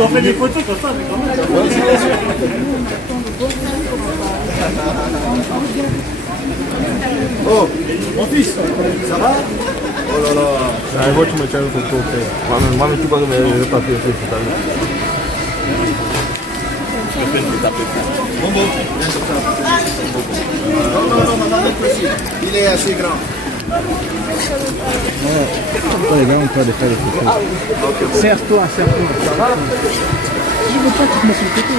On fait des photos comme ça, mais quand même. Oh, mon fils, ça va? Oh là là. Ah, moi, tu me tiens une photo. Moi, tu vois que je pas fait tout à l'heure. Bon, bon. Non, il est assez grand. C'est pas grave, toi, de faire des photos. Serre-toi, serre-toi. Ça va? Je veux pas que tu me fasses une photo.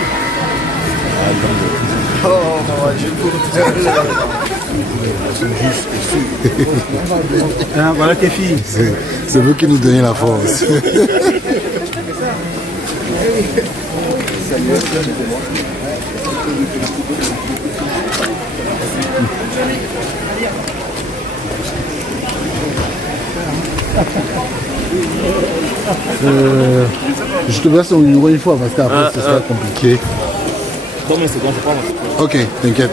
Oh, je Ah, voilà tes filles. C'est vous qui nous donnez la force. Je te verse au numéro une fois parce qu'après ce sera compliqué. Bon, mais c'est bon, c'est pas moi. Ok, t'inquiète.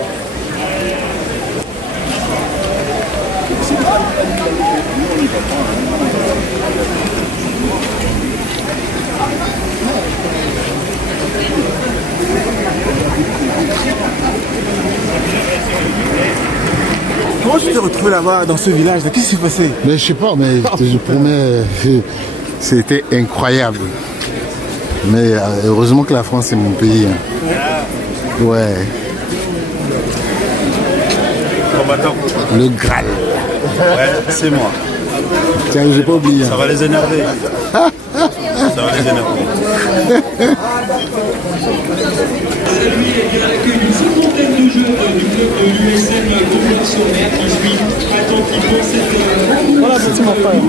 Comment tu t'es retrouvé là-bas, dans ce village? Qu'est-ce qui s'est passé? Mais je sais pas, mais je promets, c'était incroyable. Mais heureusement que la France c'est mon pays. Hein. Ouais. Combattant. Le Graal. Ouais, c'est moi. Tiens, j'ai pas oublié. Ça va les énerver. Ça va les énerver. Accueille une cinquantaine de joueurs du club de l'USM Conflans-sur-Mer qui suit attentivement cette Voilà, c'est mon frère.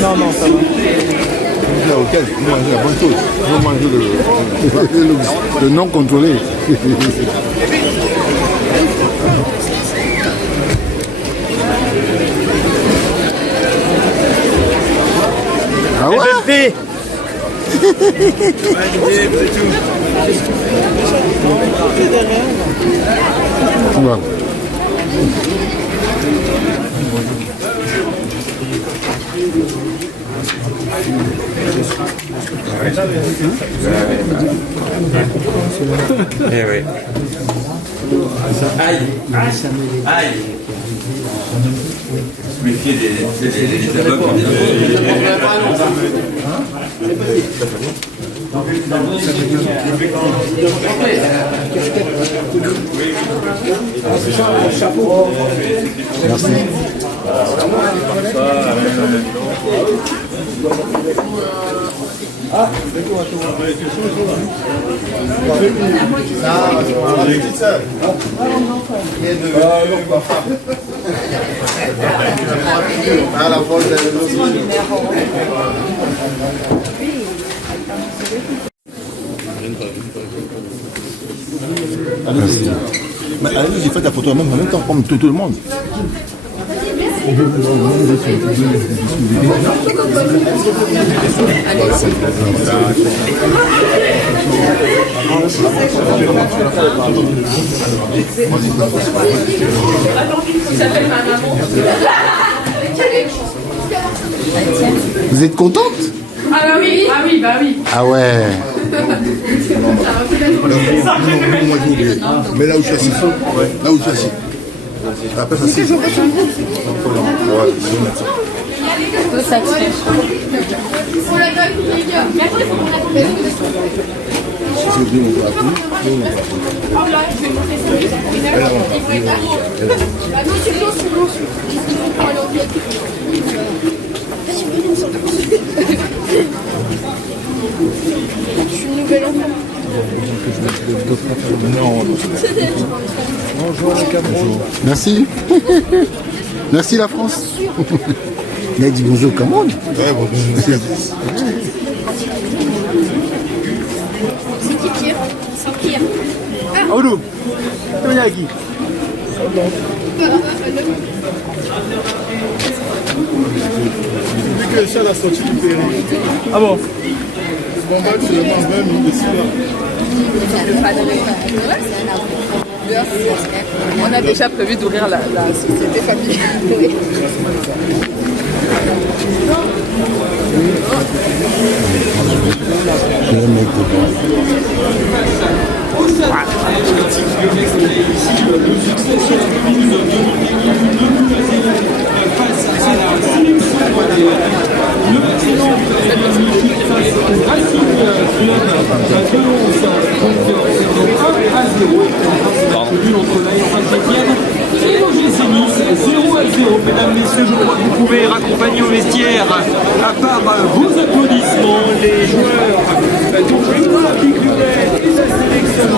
Non, non, ça va. Ok, vous mangez la bonne chose. Vous mangez le non contrôlé. Ah ouais? Voilà. Eh oui. Aïe. Aïe. Méfier des aveugles. Merci. À la fois de Merci. Mais allez, j'ai fait ta photo en même temps comme tout le monde. Vous êtes contente? Ah bah oui, ah oui, bah oui. Ah ouais. Mais là où je suis assis. Là où je suis assis. Après, ça c'est. J'ai oublié mon parapluie. Je suis une nouvelle enfant. Bonjour. Merci. Merci la France. Il a dit bonjour, comment? Ouais, bon, C'est qui Pierre? C'est Pierre. Oudou, tu viens qui? Vu que ça l'a sorti du Pérou. Ah bon? Bon, bah, seulement 20 minutes ici, là. On a déjà prévu d'ouvrir la société famille. Mesdames, messieurs, je crois que vous pouvez raccompagner au vestiaire, à part vos applaudissements, les joueurs de l'Olympique Lyonnais et la sélection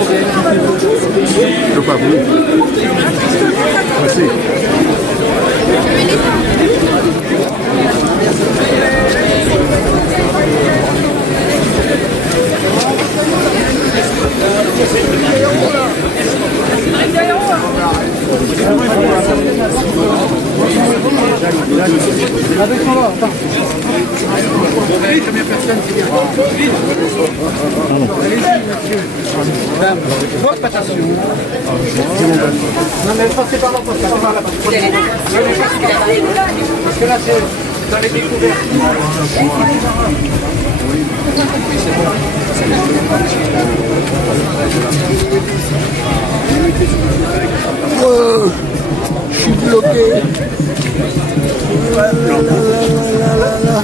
Je peux pas vous. Merci. Non mais passez par là, passez par là. Parce que là c'est dans les découvertes. Oh, je suis bloqué. La, la, la, la, la.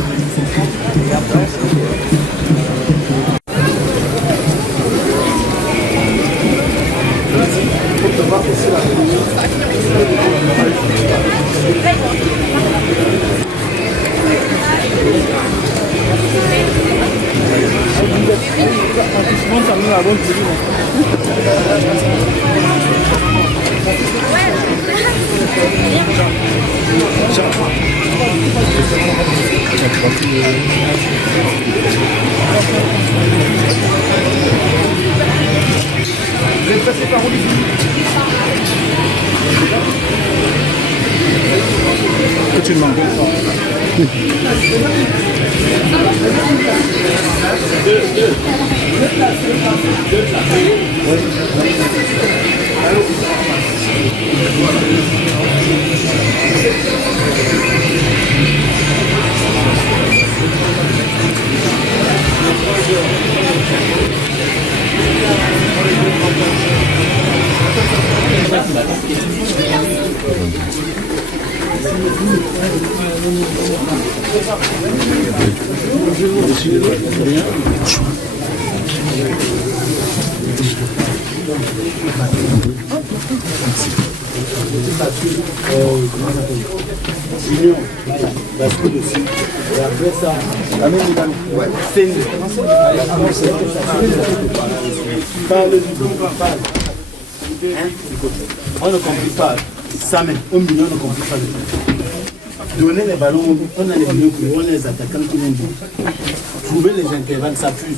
Vous êtes passé par où les filles? Tu demandes. On ne compris pas. Ça même, au milieu, on ne comprit pas. Donner les ballons, on a les milieux, on a les attaquants qui viennent. Trouver les intervalles, ça fuse.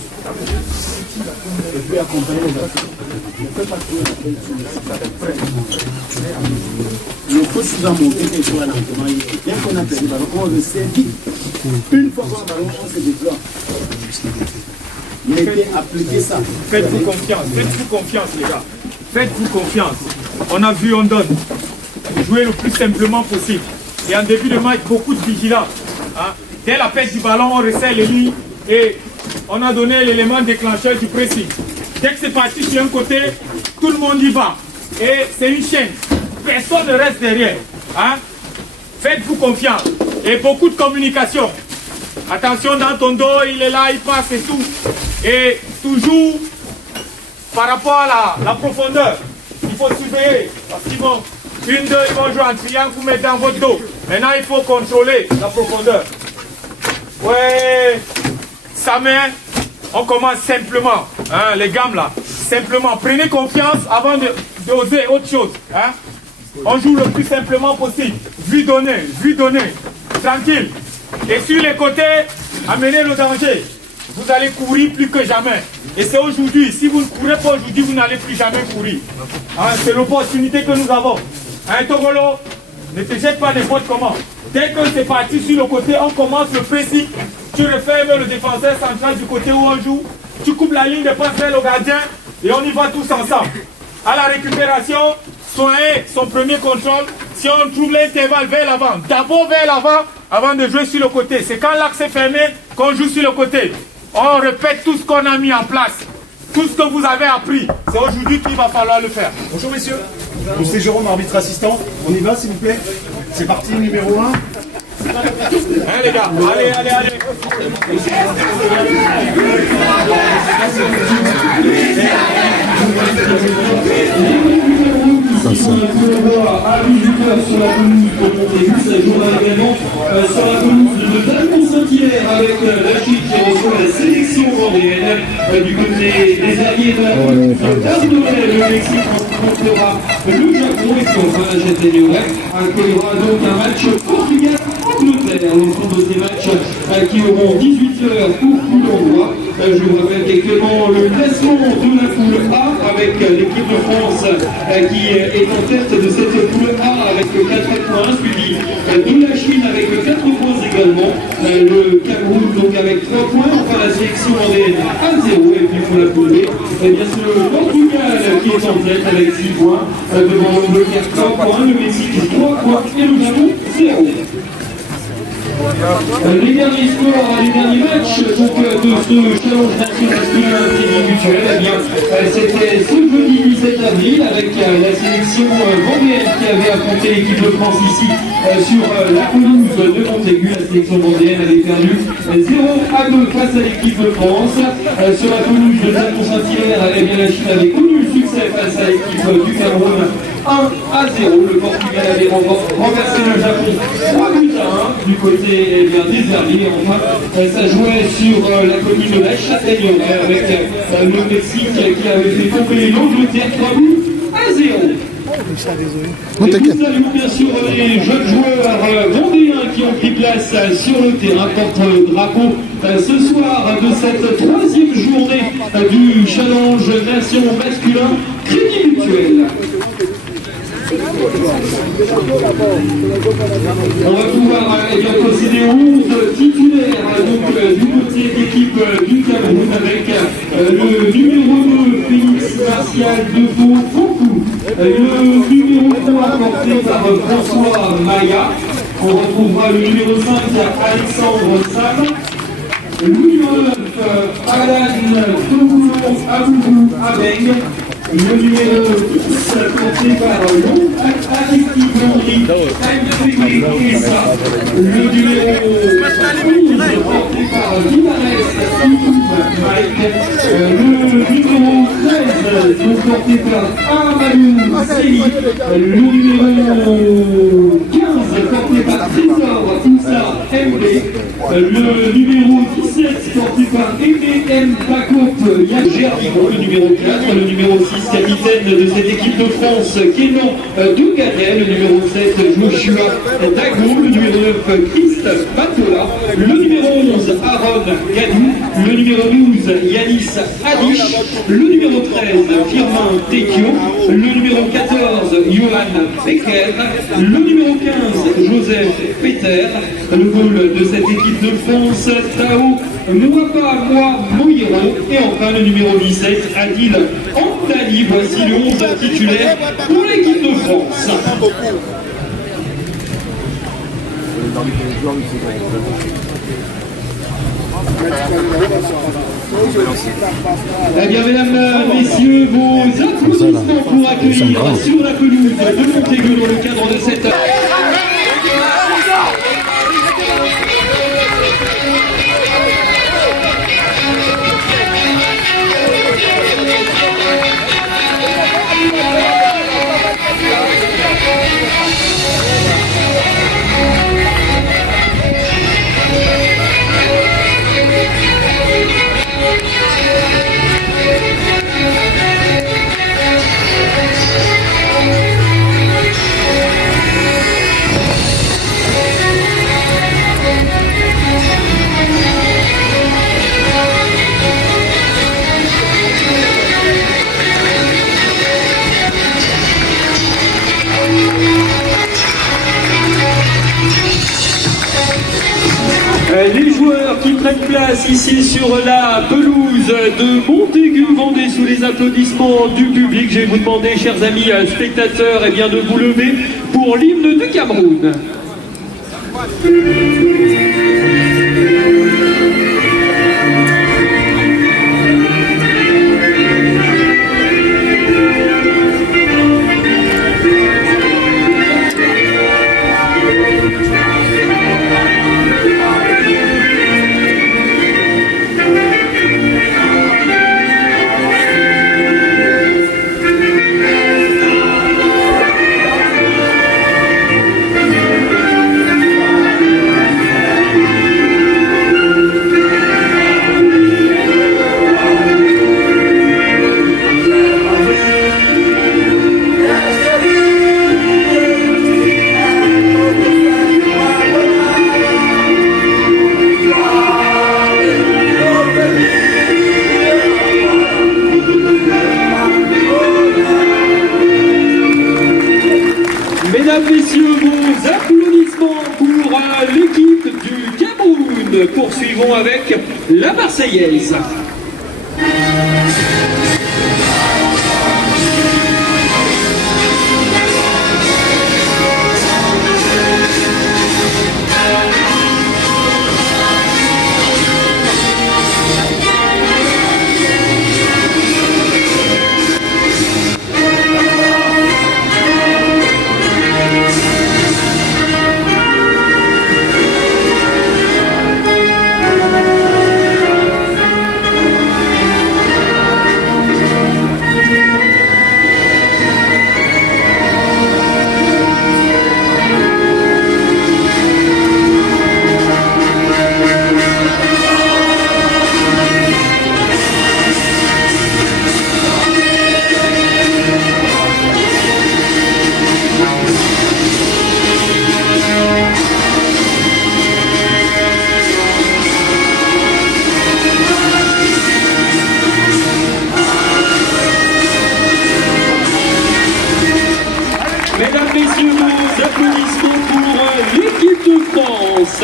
Et puis accompagner les attaquants. Le coach nous a montré qu'il faut lentement. Dès qu'on a perdu le ballon, on le sait vite. Une fois qu'on a le ballon, on se déploie. Mettez, appliquez ça. Faites-vous confiance, les gars. Faites-vous confiance. On a vu, on donne. Jouer le plus simplement possible. Et en début de match, beaucoup de vigilance. Hein? Dès la perte du ballon, on resserre les lignes et on a donné l'élément déclencheur du pressing. Dès que c'est parti sur un côté, tout le monde y va. Et c'est une chaîne. Personne ne reste derrière. Hein? Faites-vous confiance. Et beaucoup de communication. Attention dans ton dos, il est là, il passe et tout. Et toujours par rapport à la profondeur, il faut surveiller. Parce qu'ils vont, une, deux, ils vont jouer en triangle, vous mettez dans votre dos. Maintenant, il faut contrôler la profondeur. Ouais, sa main, on commence simplement. Hein, les gammes là, simplement. Prenez confiance avant d'oser autre chose. Hein. On joue le plus simplement possible. Vue donnée, tranquille. Et sur les côtés, amenez le danger. Vous allez courir plus que jamais. Et c'est aujourd'hui. Si vous ne courez pas aujourd'hui, vous n'allez plus jamais courir. Hein, c'est l'opportunité que nous avons. Hein, Togolo, ne te jette pas n'importe comment. Dès que c'est parti sur le côté, on commence le pressing. Tu refermes le défenseur central du côté où on joue. Tu coupes la ligne de passe vers le gardien. Et on y va tous ensemble. À la récupération, soignez son premier contrôle. Si on trouve l'intervalle vers l'avant, d'abord vers l'avant avant de jouer sur le côté. C'est quand l'axe est fermé qu'on joue sur le côté. On répète tout ce qu'on a mis en place. Tout ce que vous avez appris. C'est aujourd'hui qu'il va falloir le faire. Bonjour messieurs. Donc c'est Jérôme, arbitre assistant. On y va s'il vous plaît. C'est parti, numéro 1. Hein les gars, allez. Ça, ça. À 18h sur la pelouse de Montaigu, ça jouera également sur la pelouse de Talmont-Saint-Hilaire avec la Chine qui reçoit la sélection vendéenne du côté des alliés de la pelouse d'Ardonnay. Le Mexique rencontrera le Japon et enfin la Châtaigneraie accueillera donc un match Portugal-Angleterre. L'ensemble de ces matchs qui auront 18h pour coup d'envoi. Je vous rappelle qu'actuellement le classement de la poule A avec l'équipe de France qui est en tête de cette poule A avec 4 points, suivi de la Chine avec 4 points également, le Cameroun donc avec 3 points, enfin la sélection en est à 0 et puis pour la poule B, et bien sûr le Portugal qui est en tête avec 6 points, devant l'Angleterre 3 points, le Mexique 3 points et le Japon 0. Les derniers scores, les derniers matchs donc, de ce challenge national individuel, eh bien, c'était ce jeudi 17 avril avec la sélection vendéenne qui avait affronté l'équipe de France ici sur la pelouse de Montaigu. La sélection vendéenne avait perdu 0-2 face à l'équipe de France. Sur la pelouse de Talmont-Saint-Hilaire, eh bien, la Chine avait connu le succès face à l'équipe du Cameroun 1-0. Le Portugal avait renversé le Japon 3-1 du côté des alliés. Enfin, ça jouait sur la commune de la Châtaigneraie avec le Mexique qui avait fait tomber l'Angleterre 3-0. Non, t'inquiète. Nous saluons bien sûr les jeunes joueurs vendéens qui ont pris place sur le terrain porte-drapeau ce soir de cette 3e journée du challenge nation masculin Crédit Mutuel. On va pouvoir procéder aux 11 titulaires donc, du côté d'équipe du Cameroun avec le numéro 2 Félix Martial Defaux Fonkou, le numéro 3 porté par François Maya, on retrouvera le numéro 5 Alexandre Sam, le numéro 9 Alan Toboulon Aboubou Abeng, le numéro 10 porté par Long Alexis Blondry, Essa, le numéro 11 porté par Vimares Mike, le numéro 13 porté par Amadou Seli, le numéro 15 porté par Trésor Oussa MB, le numéro 17 porté par M. Bakop Gerbiron, le numéro 4, le numéro 6 capitaine de cette équipe de France, Kenan Dougadet, le numéro 7 Joshua Dago, le numéro 9 Christ Batola, le numéro 11 Aaron Gadou, le numéro 12 Yanis Adish, le numéro 13 Firmin Tekio, le numéro 14 Johan Becker, le numéro 15 Joseph Peter, le goal de cette équipe de France Tao Mwapa Moiro, et enfin le numéro 17 Adil Antali. Voici le 11 titulaire pour l'équipe de France. Eh bien, mesdames, messieurs, vos applaudissements pour accueillir sur la pelouse de Montaigu dans le cadre de cette... prennent place ici sur la pelouse de Montaigu-Vendée sous les applaudissements du public. Je vais vous demander, chers amis spectateurs, eh bien, de vous lever pour l'hymne du Cameroun. Mesdames, Messieurs, vos applaudissements pour l'équipe du Cameroun. Poursuivons avec la Marseillaise. Mesdames, Messieurs, vos applaudissements pour l'équipe de France.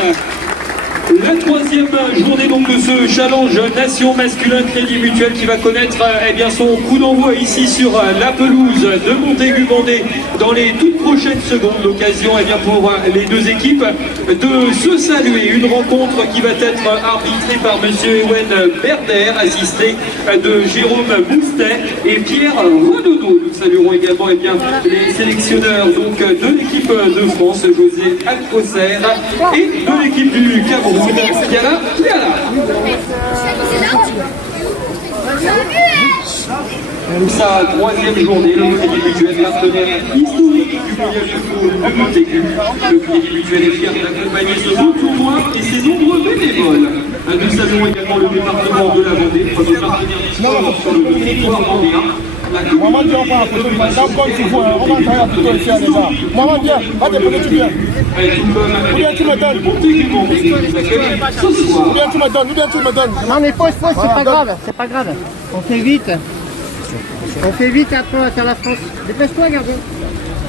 La troisième journée donc de ce challenge nation masculin Crédit Mutuel qui va connaître eh bien, son coup d'envoi ici sur la pelouse de Montaigu-Vendée dans les toutes prochaines secondes. L'occasion eh bien, pour les deux équipes de se saluer. Une rencontre qui va être arbitrée par monsieur Ewen Berder, assisté de Jérôme Moustet et Pierre Renaudot. Nous saluerons également eh bien, les sélectionneurs donc, de l'équipe de France, José Alcocer, et de l'équipe du Cameroun, Kiala Kiala. Sa troisième journée, le Crédit Mutuel, partenaire historique du voyage de Montaigu. Le Crédit Mutuel est fier d'accompagner ce beau tournoi et ses nombreux bénévoles. Nous saluons également le département de la Vendée, premier partenaire du sport sur le territoire vendéen. Maman, viens, on va un photo. Comme tu vois, on va faire la photo ici à déjà. Maman, viens, va te poser, tu viens. Ou bien tu me donnes. Ou bien tu me donnes, ou bien tu me donnes. Non mais pause, c'est pas grave, c'est pas grave. On fait vite. On fait vite après à la France. Dépêche-toi, gardien.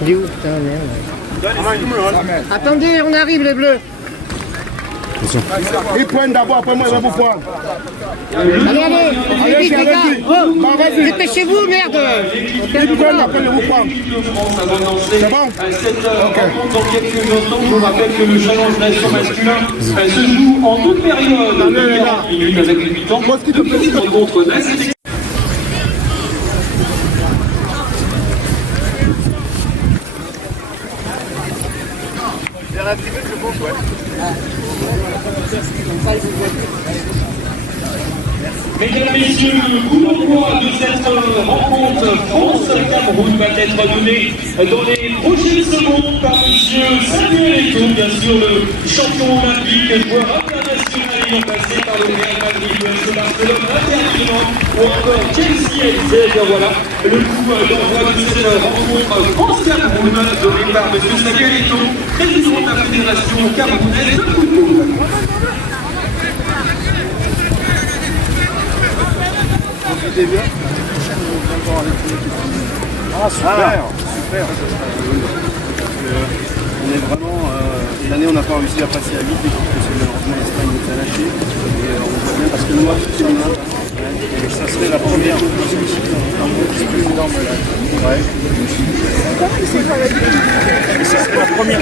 Il est où, putain, merde. Attendez, on arrive les bleus. Ils prennent d'abord, après moi je vais vous prendre. Allez, vite les gars. Oh, dépêchez-vous, merde. Ils prennent, après je vous prendre. C'est bon? Dans quelques instants, je vous rappelle que le challenge nation masculin se joue en toute période de 40 minutes avec les 8 ans contre la sélection. Mesdames, Messieurs, le coup d'envoi de cette rencontre France-Cameroun va être donné dans les prochaines secondes par M. Samuel Eto'o, bien sûr le champion olympique, joueur international ayant passé par le Real Madrid, le Barcelone, l'Inter Milan ou encore Chelsea FC. Voilà le coup d'envoi de cette rencontre France-Cameroun donné par M. Samuel Eto'o, président de la Fédération camerounaise de football. Ah super, super. On est vraiment Cette année, on n'a pas réussi à passer à 8 équipes parce que malheureusement l'Espagne nous a lâchés. Et on voit bien parce que moi, si on a, ça serait la première.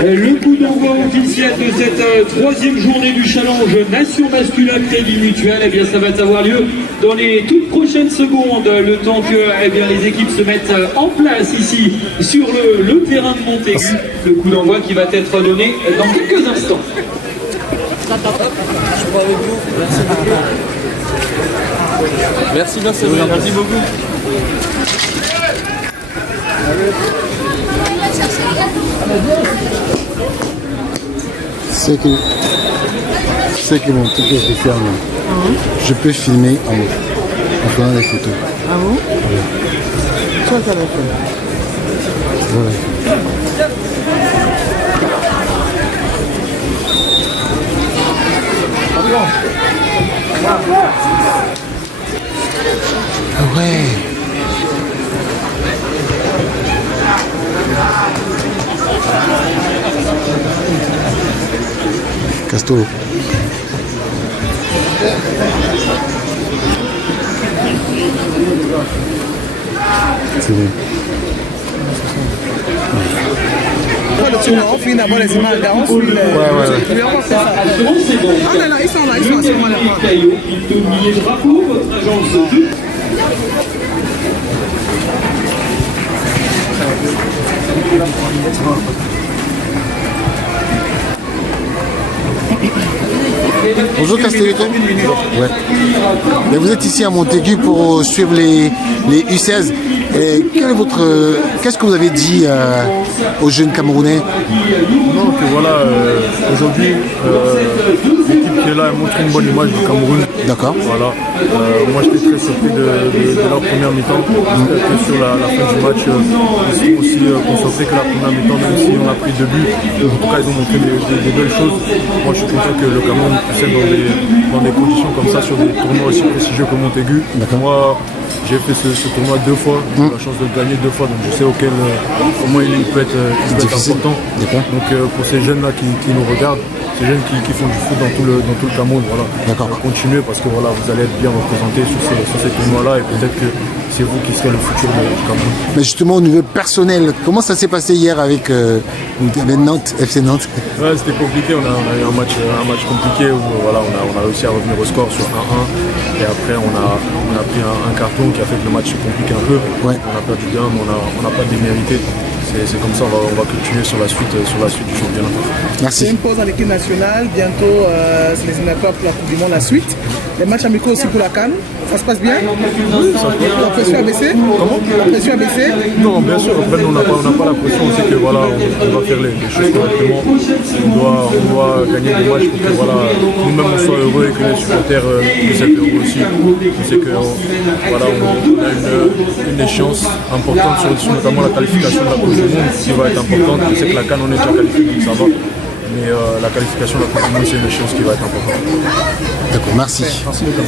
Le coup d'envoi officiel de cette troisième journée du challenge Nation Masculin Crédit Mutuel, eh bien ça va avoir lieu dans les toutes prochaines secondes, le temps que eh bien, les équipes se mettent en place ici sur le terrain de Montaigu. Le coup d'envoi qui va être donné dans quelques instants. Merci bien, c'est bien. Merci beaucoup. C'est que mon truc est fermé. Je peux filmer en prenant des photos. Ah bon? Oui. Toi, t'as la fait. Voilà. Ah ouais. Castolo. C'est bon. Le tournoi, on finit d'abord les images, on suit les... Ouais. On va faire ça. Ah là là, ils sont là, ils sont sûrement là. Bonjour Castelletto. Ouais. Mais vous êtes ici à Montaigu pour suivre les U16. Et qu'est-ce que vous avez dit aux jeunes Camerounais? Non, que voilà, aujourd'hui, l'équipe qui est là, elle montre une bonne image du Cameroun. D'accord. Voilà. Moi, j'étais très surpris de leur première mi-temps. J'espère que sur la fin du match, ils sont aussi concentrés que la première mi-temps, même si on a pris 2 buts. En tout cas, ils ont montré des belles choses. Moi, je suis content que le Cameroun puisse être dans des conditions comme ça, sur des tournois aussi prestigieux que Montaigu. Moi, j'ai fait ce tournoi 2 fois, j'ai eu la chance de le gagner 2 fois, donc je sais comment il peut être important. Donc pour ces jeunes-là qui nous regardent, ces jeunes qui font du foot dans tout le Cameroun, voilà. Continuez parce que voilà, vous allez être bien représentés sur ces tournois-là et peut-être que c'est vous qui serez le futur du Cameroun. Mais justement au niveau personnel, comment ça s'est passé hier avec Nantes, FC Nantes? Ouais, c'était compliqué, on a eu un match compliqué où voilà, on a réussi à revenir au score sur 1-1 et après on a pris un carton qui a fait que le match se complique un peu. Ouais. On a perdu d'un, mais on n'a pas démérité. C'est comme ça, on va continuer sur la suite du championnat. C'est une pause en équipe nationale, bientôt c'est les éliminatoires pour la Coupe du Monde, la suite. Les matchs amicaux aussi pour la CAN, ça se passe bien? La pression a baissé? Comment? La pression a baissé? Non, bien sûr, après nous on n'a pas la pression, c'est que voilà, on doit faire les choses correctement, on doit gagner des matchs pour que voilà, nous-mêmes on soit heureux et que les supporters puissent être heureux aussi. C'est que voilà, on a une échéance importante sur notamment la qualification de la Coupe du Monde qui va être importante. Je sais que la CAN on est déjà qualifié, donc ça va. Mais la qualification de la Coupe du Monde c'est une échéance qui va être importante. D'accord, merci. Merci beaucoup.